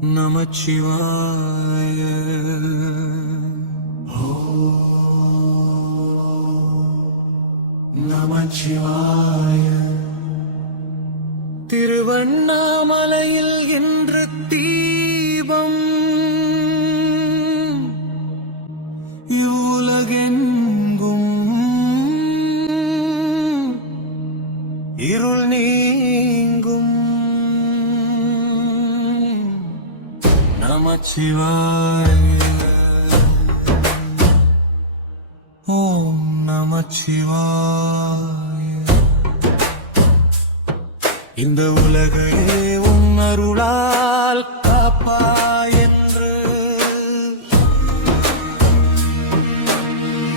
நமச்சிவாய. நமச்சிவாய. திருவண்ணாமலையில் நமச்சிவாய. ஓம் நமச்சிவாய. இந்த உலகையே உன் அருளால் காப்பா என்று.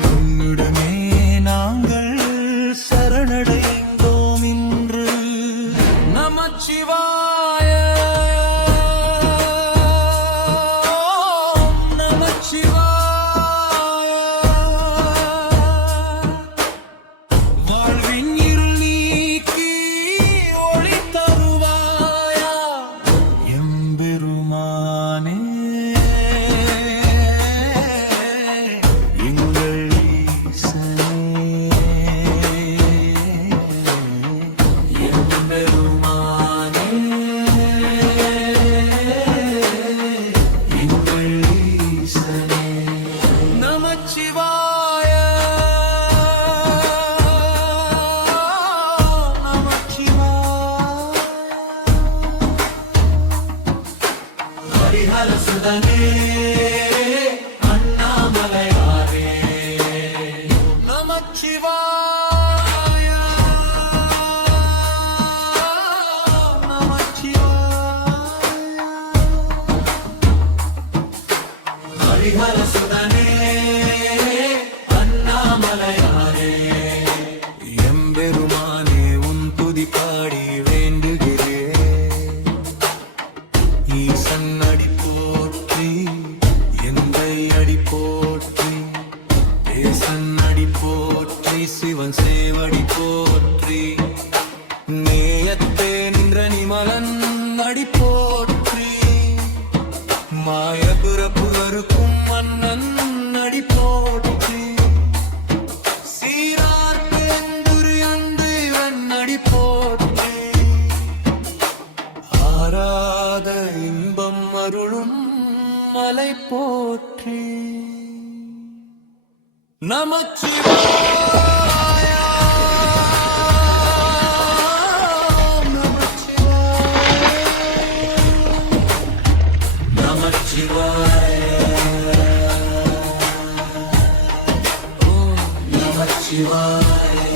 உன்னிடமே நாங்கள் சரணடைந்தோம் இன்று. நமச்சிவா ஹரிஹர சுதனே அண்ணாமலையாரே நமச்சிவாய நமச்சிவாய மாயபுரப்புவருக்கும் மன்னன் அடி போற்றி சீரார்க்கு எந்துரு அன்று இவன் அடி போற்றி ஆராத இன்பம் அருளும் மலை போற்றி நமச்சிவாய நமச்சிவாய